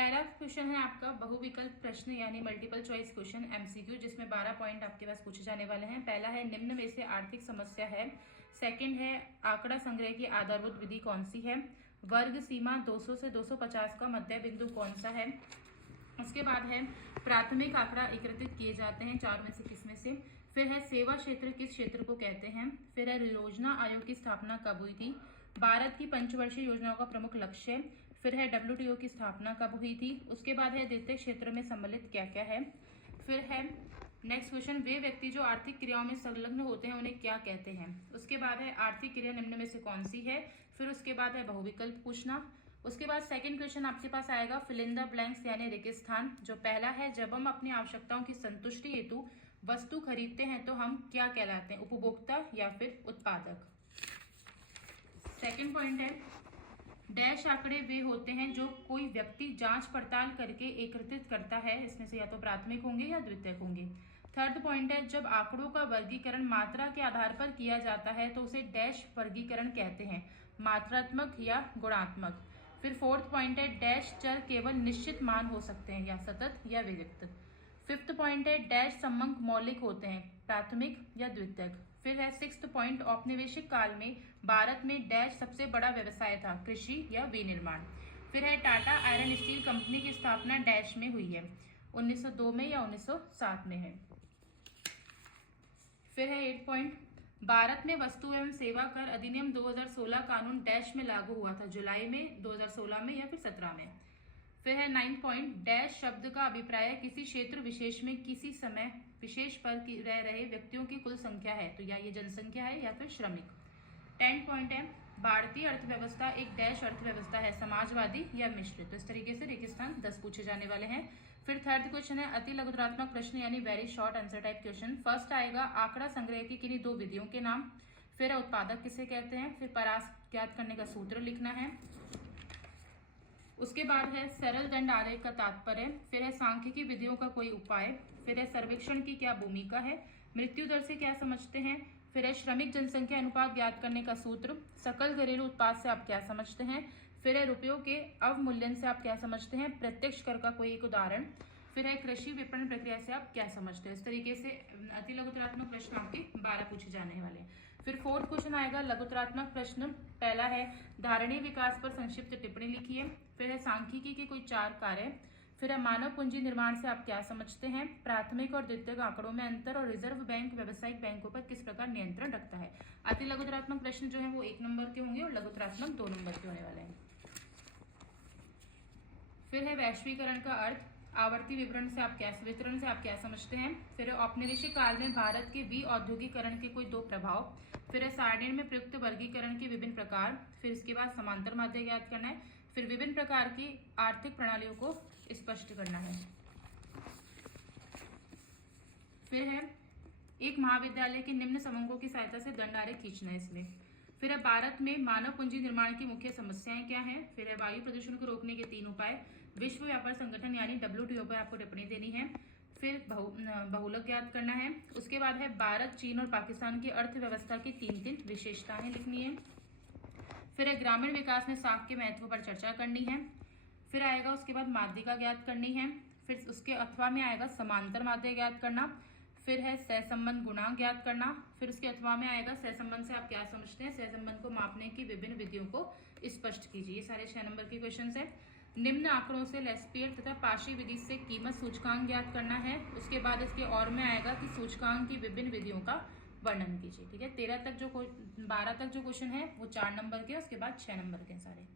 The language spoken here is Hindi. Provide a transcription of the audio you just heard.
पहला क्वेश्चन है आपका बहुविकल्प प्रश्न यानी मल्टीपल चॉइस क्वेश्चन एमसीक्यू, जिसमें 12 पॉइंट आपके पास पूछे जाने वाले हैं। पहला है निम्न में से आर्थिक समस्या है। सेकंड है आंकड़ा संग्रह की आधारभूत विधि कौन सी है। वर्ग सीमा 200 से 250 का मध्य बिंदु कौन सा है। उसके बाद है प्राथमिक आंकड़ा एकत्रित किए जाते हैं चार में से किस में से। फिर है सेवा क्षेत्र किस क्षेत्र को कहते हैं। फिर है योजना आयोग की स्थापना कब हुई थी। भारत की पंचवर्षीय योजनाओं का प्रमुख लक्ष्य। फिर है डब्ल्यूटीओ की स्थापना कब हुई थी। उसके बाद है द्वितीय क्षेत्र में सम्मिलित क्या क्या है। फिर है नेक्स्ट क्वेश्चन, वे व्यक्ति जो आर्थिक क्रियाओं में संलग्न होते हैं उन्हें क्या कहते हैं। उसके बाद है आर्थिक क्रिया निम्न में से कौन सी है। फिर उसके बाद है बहुविकल्प पूछना। उसके बाद सेकंड क्वेश्चन आपके पास आएगा फिल इन द ब्लैंक्स यानी रेगिस्तान। जो पहला है, जब हम अपनी आवश्यकताओं की संतुष्टि हेतु वस्तु खरीदते हैं तो हम क्या कहलाते हैं, उपभोक्ता या फिर उत्पादक। सेकंड पॉइंट है डैश आंकड़े वे होते हैं जो कोई व्यक्ति जांच पड़ताल करके एकत्रित करता है, इसमें से या तो प्राथमिक होंगे या द्वितीयक होंगे। थर्ड पॉइंट है जब आंकड़ों का वर्गीकरण मात्रा के आधार पर किया जाता है तो उसे डैश वर्गीकरण कहते हैं, मात्रात्मक या गुणात्मक। फिर फोर्थ पॉइंट है डैश चर केवल निश्चित मान हो सकते हैं, या सतत या विविक्त। फिफ्थ पॉइंट है डैश सम्बंक मौलिक होते हैं, प्राथमिक या द्वितीयक। फिर है सिक्स्थ पॉइंट औपनिवेशिक काल में भारत में डैश सबसे बड़ा व्यवसाय था, कृषि या विनिर्माण। फिर है टाटा आयरन स्टील कंपनी की स्थापना डैश में हुई है, 1902 में या 1907 में है। फिर है 8 पॉइंट भारत में वस्तु एवं सेवा कर अधिनियम 2016 कानून डैश में लागू हुआ था, जुलाई में 2016 में या फिर 17 में। फिर है 9 पॉइंट डैश शब्द का अभिप्राय किसी क्षेत्र विशेष में किसी समय विशेष पर रह रहे व्यक्तियों की कुल संख्या है, तो या ये जनसंख्या है या फिर श्रमिक। 10 पॉइंट है भारतीय अर्थव्यवस्था एक डैश अर्थव्यवस्था है, समाजवादी या मिश्रित। तो इस तरीके से रेगिस्तान 10 पूछे जाने वाले हैं। फिर थर्ड क्वेश्चन है अति लघुतरात्मक प्रश्न यानी very short answer type question. First आएगा आंकड़ा संग्रह की किन्हीं दो विधियों के नाम। फिर उत्पादक किसे कहते हैं। फिर परास ज्ञात करने का सूत्र लिखना है। उसके बाद है सरल दंड आलेख का तात्पर्य। फिर है सांख्यिकी विधियों का कोई उपाय। फिर है सर्वेक्षण की क्या भूमिका है। मृत्यु दर से क्या समझते हैं। फिर है श्रमिक जनसंख्या अनुपात ज्ञात करने का सूत्र। सकल घरेलू उत्पाद से आप क्या समझते हैं। फिर है रुपयों के अवमूल्यन से आप क्या समझते हैं, प्रत्यक्ष कर का कोई एक उदाहरण। फिर है कृषि विपणन प्रक्रिया से आप क्या समझते हैं। इस तरीके से अति लघुतरात्मक प्रश्न आपके 12 पूछे जाने वाले हैं। फिर फोर्थ क्वेश्चन आएगा लघुतरात्मक प्रश्न। पहला है धारणीय विकास पर संक्षिप्त टिप्पणी लिखिए। फिर है सांख्यिकी के कोई 4 कार्य। फिर है मानव पूंजी निर्माण से आप क्या समझते हैं, प्राथमिक और द्वितीयक आंकड़ों में अंतर, और रिजर्व बैंक व्यावसायिक बैंकों पर किस प्रकार नियंत्रण रखता है। अति लघुतरात्मक प्रश्न जो है वो 1 नंबर के होंगे और लघुतरात्मक 2 नंबर के होने वाले हैं। फिर है वैश्वीकरण का अर्थ, आवर्ती वितरण से आप क्या समझते हैं। फिर है औपनिवेशिक काल में भारत के विऔद्योगिकरण के कोई 2 प्रभाव। फिर है सारणी में प्रयुक्त वर्गीकरण के विभिन्न प्रकार। फिर इसके बाद समांतर माध्य ज्ञात करना है। फिर विभिन्न प्रकार की आर्थिक प्रणालियों को स्पष्ट करना है। फिर है एक महाविद्यालय के निम्न समूहों की सहायता से दंड आरेख खींचना है इसमें। फिर है भारत में मानव पूंजी निर्माण की मुख्य समस्याएं क्या हैं। फिर है वायु प्रदूषण को रोकने के 3 उपाय। विश्व व्यापार संगठन यानी डब्ल्यूटीओ पर आपको टिप्पणी देनी है। फिर बहुलक ज्ञात करना है। उसके बाद है भारत, चीन और पाकिस्तान की अर्थव्यवस्था की 3 विशेषताएं लिखनी है। फिर है ग्रामीण विकास में साख के महत्व पर चर्चा करनी है। फिर आएगा उसके बाद माध्यिका ज्ञात करनी है। फिर उसके अथवा में आएगा समांतर माध्य ज्ञात करना। फिर है सहसंबंध गुणांक ज्ञात करना। फिर उसके अथवा में आएगा सहसंबंध से आप क्या समझते हैं, सहसंबंध को मापने की विभिन्न विधियों को स्पष्ट कीजिए। ये सारे 6 नंबर के क्वेश्चन है। निम्न आंकड़ों से लेस्पियर तथा पाशी विधि से कीमत सूचकांक ज्ञात करना है। उसके बाद इसके और में आएगा कि सूचकांक की विभिन्न विधियों का वर्णन कीजिए। ठीक है, 12 तक जो क्वेश्चन है वो 4 नंबर के, उसके बाद 6 नंबर के सारे।